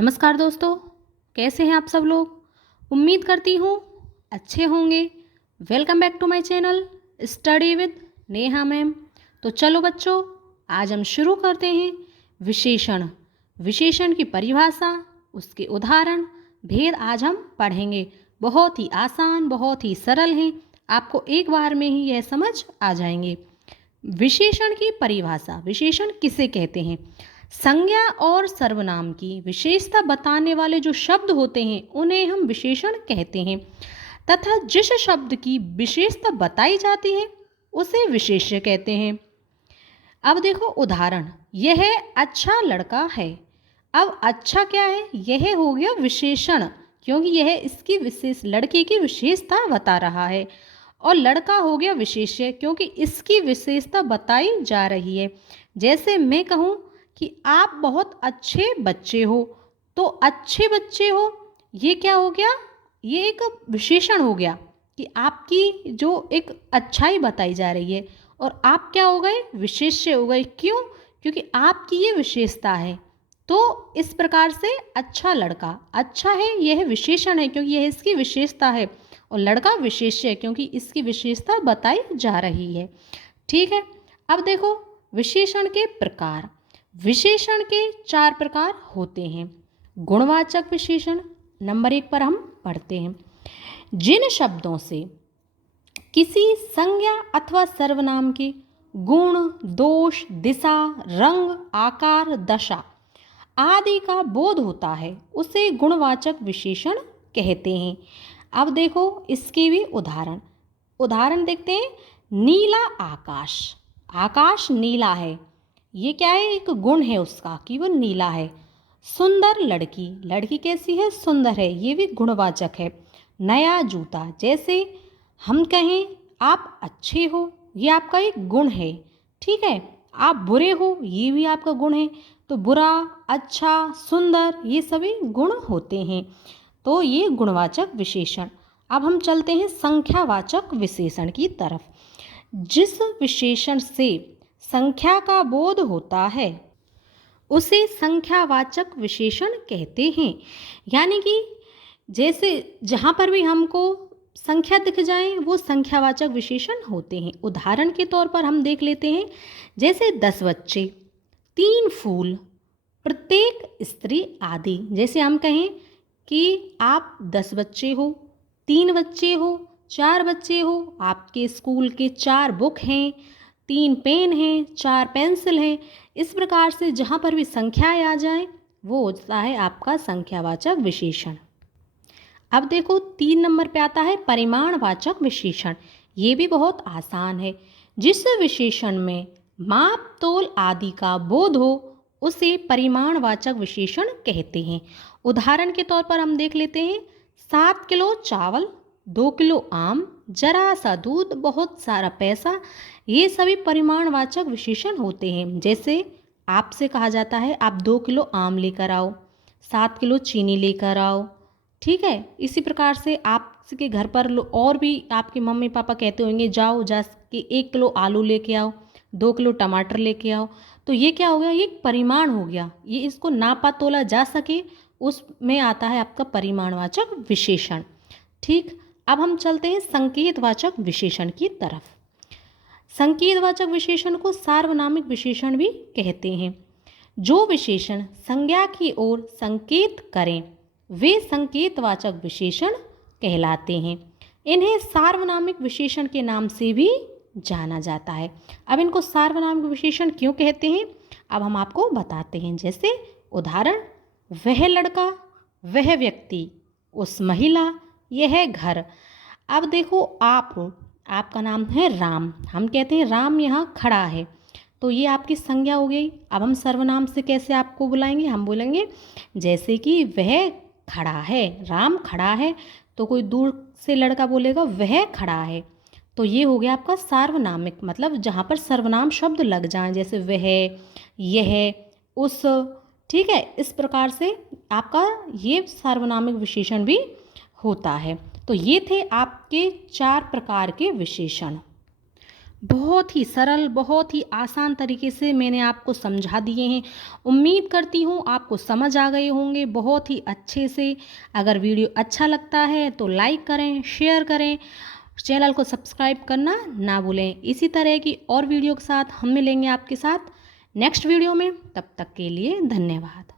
नमस्कार दोस्तों, कैसे हैं आप सब लोग। उम्मीद करती हूँ अच्छे होंगे। Welcome back to my channel study with Neha ma'am. तो चलो बच्चों, आज हम शुरू करते हैं विशेषण। विशेषण की परिभाषा, उसके उदाहरण, भेद आज हम पढ़ेंगे। बहुत ही आसान, बहुत ही सरल हैं, आपको एक बार में ही यह समझ आ जाएंगे। विशेषण की परिभाषा। विशेषण किसे कहते हैं? संज्ञा और सर्वनाम की विशेषता बताने वाले जो शब्द होते हैं उन्हें हम विशेषण कहते हैं, तथा जिस शब्द की विशेषता बताई जाती है उसे विशेष्य कहते हैं। अब देखो उदाहरण, यह अच्छा लड़का है। अब अच्छा क्या है? यह हो गया विशेषण, क्योंकि यह इसकी विशेष लड़के की विशेषता बता रहा है। और लड़का हो गया विशेष्य, क्योंकि इसकी विशेषता बताई जा रही है। जैसे मैं कहूँ कि आप बहुत अच्छे बच्चे हो, तो अच्छे बच्चे हो ये क्या हो गया? ये एक विशेषण हो गया कि आपकी जो एक अच्छाई बताई जा रही है, और आप क्या हो गए? विशेष्य हो गए। क्यों? क्योंकि आपकी ये विशेषता है। तो इस प्रकार से अच्छा लड़का अच्छा है, यह विशेषण है क्योंकि यह इसकी विशेषता है, और लड़का विशेष्य है क्योंकि इसकी विशेषता बताई जा रही है। ठीक है। अब देखो विशेषण के प्रकार। विशेषण के 4 प्रकार होते हैं। गुणवाचक विशेषण नंबर 1 पर हम पढ़ते हैं। जिन शब्दों से किसी संज्ञा अथवा सर्वनाम के गुण, दोष, दिशा, रंग, आकार, दशा आदि का बोध होता है उसे गुणवाचक विशेषण कहते हैं। अब देखो इसके भी उदाहरण देखते हैं। नीला आकाश। आकाश नीला है, ये क्या है? एक गुण है उसका कि वो नीला है। सुंदर लड़की। लड़की कैसी है? सुंदर है, ये भी गुणवाचक है। नया जूता। जैसे हम कहें आप अच्छे हो, ये आपका एक गुण है। ठीक है। आप बुरे हो, ये भी आपका गुण है। तो बुरा, अच्छा, सुंदर, ये सभी गुण होते हैं। तो ये गुणवाचक विशेषण। अब हम चलते हैं संख्यावाचक विशेषण की तरफ। जिस विशेषण से संख्या का बोध होता है उसे संख्यावाचक विशेषण कहते हैं। यानी कि जैसे जहाँ पर भी हमको संख्या दिख जाए वो संख्यावाचक विशेषण होते हैं। उदाहरण के तौर पर हम देख लेते हैं। जैसे 10 बच्चे, 3 फूल, प्रत्येक स्त्री आदि। जैसे हम कहें कि आप 10 बच्चे हो, 3 बच्चे हो, 4 बच्चे हो, आपके स्कूल के 4 बुक हैं, 3 पेन हैं, 4 पेंसिल हैं। इस प्रकार से जहाँ पर भी संख्याएं आ जाएं वो होता है आपका संख्यावाचक विशेषण। अब देखो 3 नंबर पे आता है परिमाणवाचक विशेषण। ये भी बहुत आसान है। जिस विशेषण में माप, तोल आदि का बोध हो उसे परिमाणवाचक विशेषण कहते हैं। उदाहरण के तौर पर हम देख लेते हैं। 7 किलो चावल, 2 किलो आम, जरा सा दूध, बहुत सारा पैसा। ये सभी परिमाणवाचक विशेषण होते हैं। जैसे आपसे कहा जाता है आप 2 किलो आम लेकर आओ, 7 किलो चीनी लेकर आओ। ठीक है। इसी प्रकार से आपके घर पर और भी आपके मम्मी पापा कहते होंगे जाओ जा के 1 किलो आलू लेके आओ, 2 किलो टमाटर लेके आओ। तो ये क्या हो गया? ये एक परिमाण हो गया। ये इसको नापा तोला जा सके उसमें आता है आपका परिमाणवाचक विशेषण। ठीक। अब हम चलते हैं संकेतवाचक विशेषण की तरफ। संकेतवाचक विशेषण को सार्वनामिक विशेषण भी कहते हैं। जो विशेषण संज्ञा की ओर संकेत करें वे संकेतवाचक विशेषण कहलाते हैं। इन्हें सार्वनामिक विशेषण के नाम से भी जाना जाता है। अब इनको सार्वनामिक विशेषण क्यों कहते हैं अब हम आपको बताते हैं। जैसे उदाहरण, वह लड़का, वह व्यक्ति, उस महिला, यह घर। अब देखो आपका नाम है राम, हम कहते हैं राम यहाँ खड़ा है, तो ये आपकी संज्ञा हो गई। अब हम सर्वनाम से कैसे आपको बुलाएंगे? हम बोलेंगे जैसे कि वह खड़ा है, राम खड़ा है, तो कोई दूर से लड़का बोलेगा वह खड़ा है। तो ये हो गया आपका सार्वनामिक, मतलब जहाँ पर सर्वनाम शब्द लग जाएं, जैसे वह, यह, उस। ठीक है। इस प्रकार से आपका ये सार्वनामिक विशेषण भी होता है। तो ये थे आपके 4 प्रकार के विशेषण। बहुत ही सरल, बहुत ही आसान तरीके से मैंने आपको समझा दिए हैं। उम्मीद करती हूँ आपको समझ आ गए होंगे बहुत ही अच्छे से। अगर वीडियो अच्छा लगता है तो लाइक करें, शेयर करें, चैनल को सब्सक्राइब करना ना भूलें। इसी तरह की और वीडियो के साथ हम मिलेंगे आपके साथ नेक्स्ट वीडियो में। तब तक के लिए धन्यवाद।